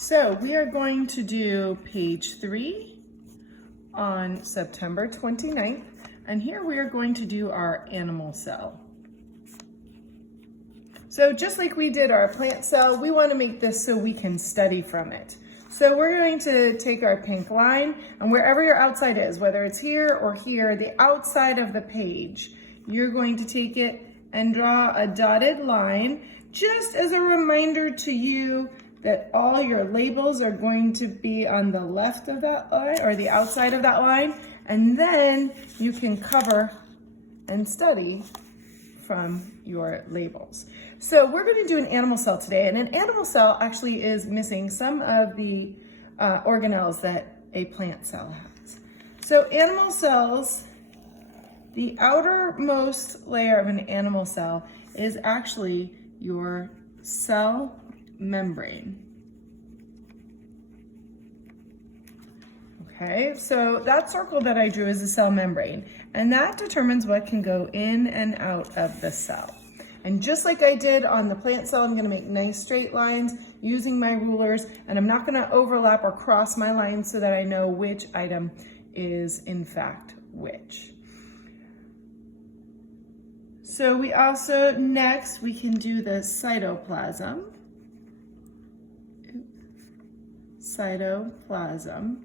So we are going to do page 3 on September 29th, and here we are going to do our animal cell. So just like we did our plant cell, we want to make this so we can study from it. So we're going to take our pink line, and wherever your outside is, whether it's here or here, the outside of the page, you're going to take it and draw a dotted line, just as a reminder to you that all your labels are going to be on the left of that line or the outside of that line, and then you can cover and study from your labels. So we're going to do an animal cell today, and an animal cell actually is missing some of the organelles that a plant cell has. So animal cells, the outermost layer of an animal cell is actually your cell membrane. Okay, so that circle that I drew is the cell membrane, and that determines what can go in and out of the cell. And just like I did on the plant cell, I'm going to make nice straight lines using my rulers, and I'm not going to overlap or cross my lines so that I know which item is in fact which. So we also, next, we can do the cytoplasm. Cytoplasm.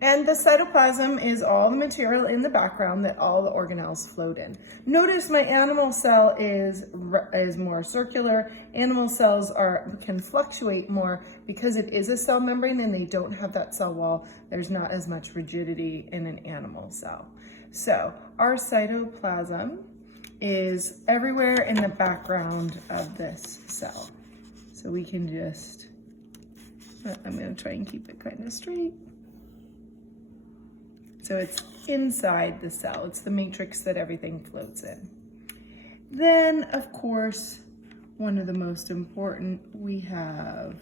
And the cytoplasm is all the material in the background that all the organelles float in. Notice my animal cell is more circular. Animal cells can fluctuate more because it is a cell membrane and they don't have that cell wall. There's not as much rigidity in an animal cell. So our cytoplasm is everywhere in the background of this cell. So we can just, I'm going to try and keep it kind of straight. So it's inside the cell. It's the matrix that everything floats in. Then, of course, one of the most important, we have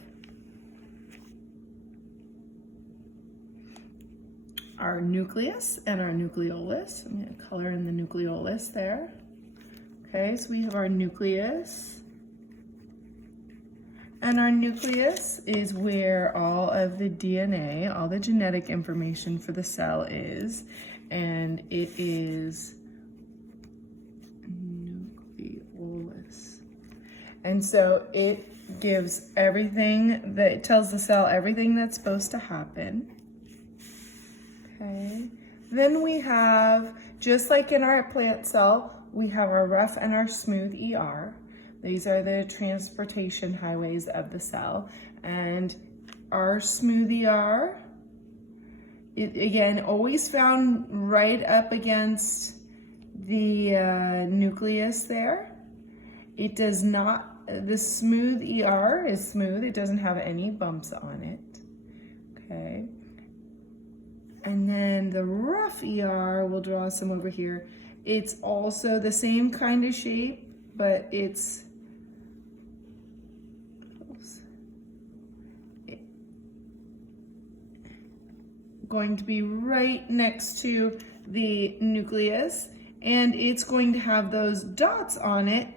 our nucleus and our nucleolus. I'm going to color in the nucleolus there. Okay, so we have our nucleus. And our nucleus is where all of the DNA, all the genetic information for the cell is, and it is nucleolus. And so it gives everything, it tells the cell everything that's supposed to happen. Okay. Then we have, just like in our plant cell, we have our rough and our smooth ER. These are the transportation highways of the cell. And our smooth ER, it again, always found right up against the nucleus there. It does not, the smooth ER is smooth. It doesn't have any bumps on it. Okay. And then the rough ER, we'll draw some over here. It's also the same kind of shape, but it's going to be right next to the nucleus, and it's going to have those dots on it,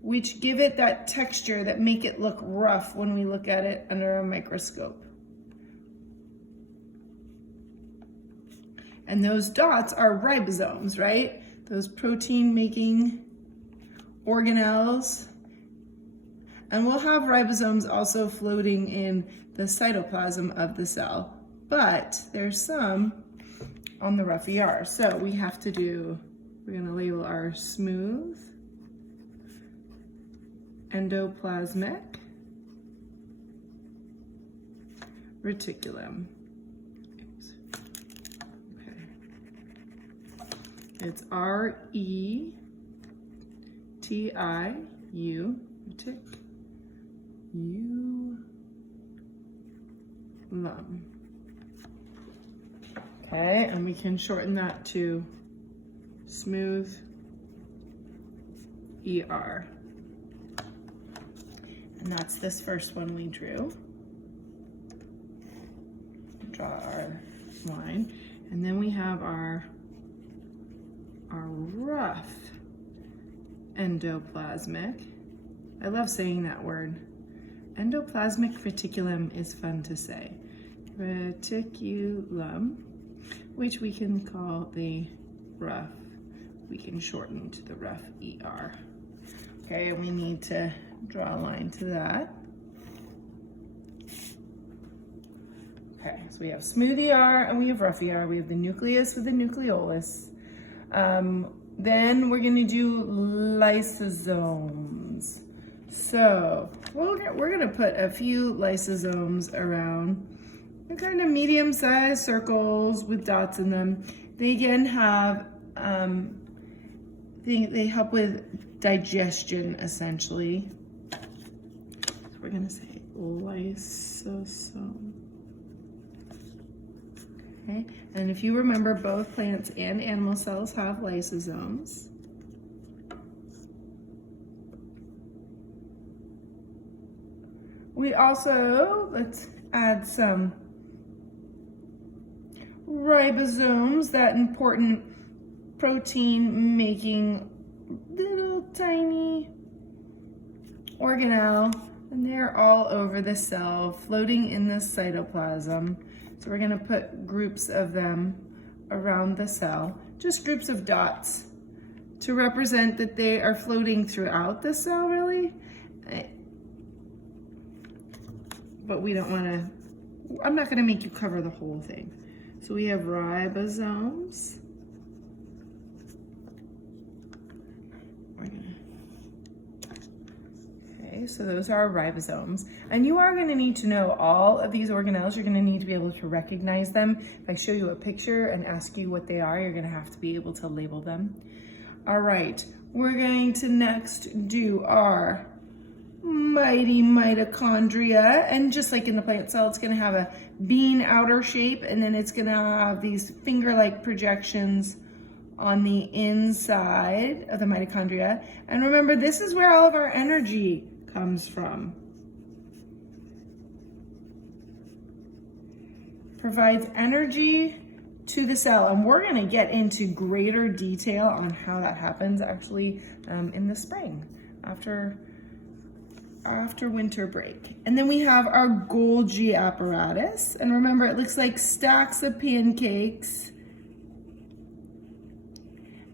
which give it that texture that make it look rough when we look at it under a microscope. And those dots are ribosomes, right? Those protein-making organelles. And we'll have ribosomes also floating in the cytoplasm of the cell, but there's some on the rough ER. So we have to do, we're going to label our smooth, endoplasmic reticulum. Okay. It's RETIU, reticulum. Okay, and we can shorten that to smooth ER. And that's this first one we drew. Draw our line. And then we have our rough endoplasmic. I love saying that word. Endoplasmic reticulum is fun to say. Reticulum, which we can call the rough. We can shorten to the rough ER. Okay, and we need to draw a line to that. Okay, so we have smooth ER and we have rough ER. We have the nucleus with the nucleolus. Then we're going to do lysosomes. So we're going to put a few lysosomes around. They're kind of medium-sized circles with dots in them. They again have, they help with digestion essentially. So we're going to say lysosome. Okay, and if you remember, both plants and animal cells have lysosomes. We also, let's add some ribosomes, that important protein making little tiny organelle, and they're all over the cell, floating in the cytoplasm. So we're going to put groups of them around the cell, just groups of dots to represent that they are floating throughout the cell, really. But we don't want to, I'm not going to make you cover the whole thing. So we have ribosomes. Okay, so those are our ribosomes. And you are going to need to know all of these organelles. You're going to need to be able to recognize them. If I show you a picture and ask you what they are, you're going to have to be able to label them. All right, we're going to next do our mighty mitochondria. And just like in the plant cell, it's going to have a bean outer shape, and then it's going to have these finger-like projections on the inside of the mitochondria. And remember, this is where all of our energy comes from. Provides energy to the cell, and we're going to get into greater detail on how that happens actually in the spring after winter break. And then we have our Golgi apparatus, and remember, it looks like stacks of pancakes.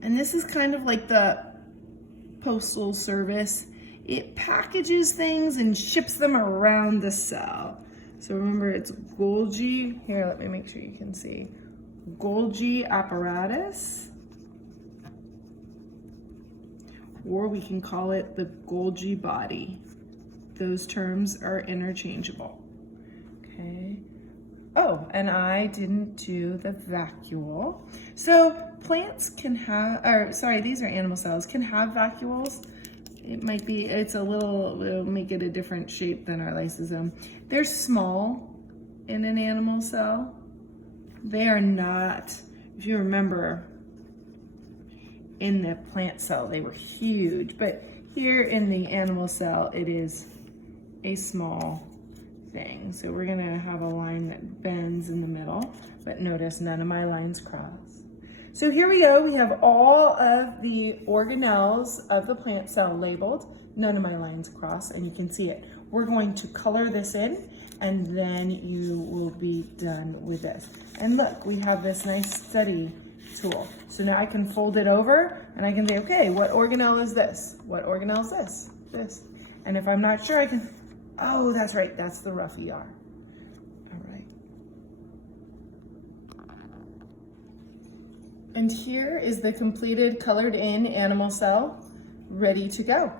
And this is kind of like the postal service. It packages things and ships them around the cell. So remember, it's Golgi. Here, let me make sure you can see. Golgi apparatus. Or we can call it the Golgi body. Those terms are interchangeable. Okay. Oh, and I didn't do the vacuole. So plants can have, or sorry, these are animal cells, can have vacuoles. It might be, it's a little, it'll make it a different shape than our lysosome. They're small in an animal cell. They are not, if you remember, in the plant cell, they were huge, but here in the animal cell, it is a small thing. So we're gonna have a line that bends in the middle, but notice none of my lines cross. So here we go, we have all of the organelles of the plant cell labeled, none of my lines cross, and you can see it. We're going to color this in, and then you will be done with this. And look, we have this nice study tool. So now I can fold it over, and I can say, okay, what organelle is this? What organelle is this? This. And if I'm not sure, I can, oh, that's right, that's the rough ER. And here is the completed colored in animal cell ready to go.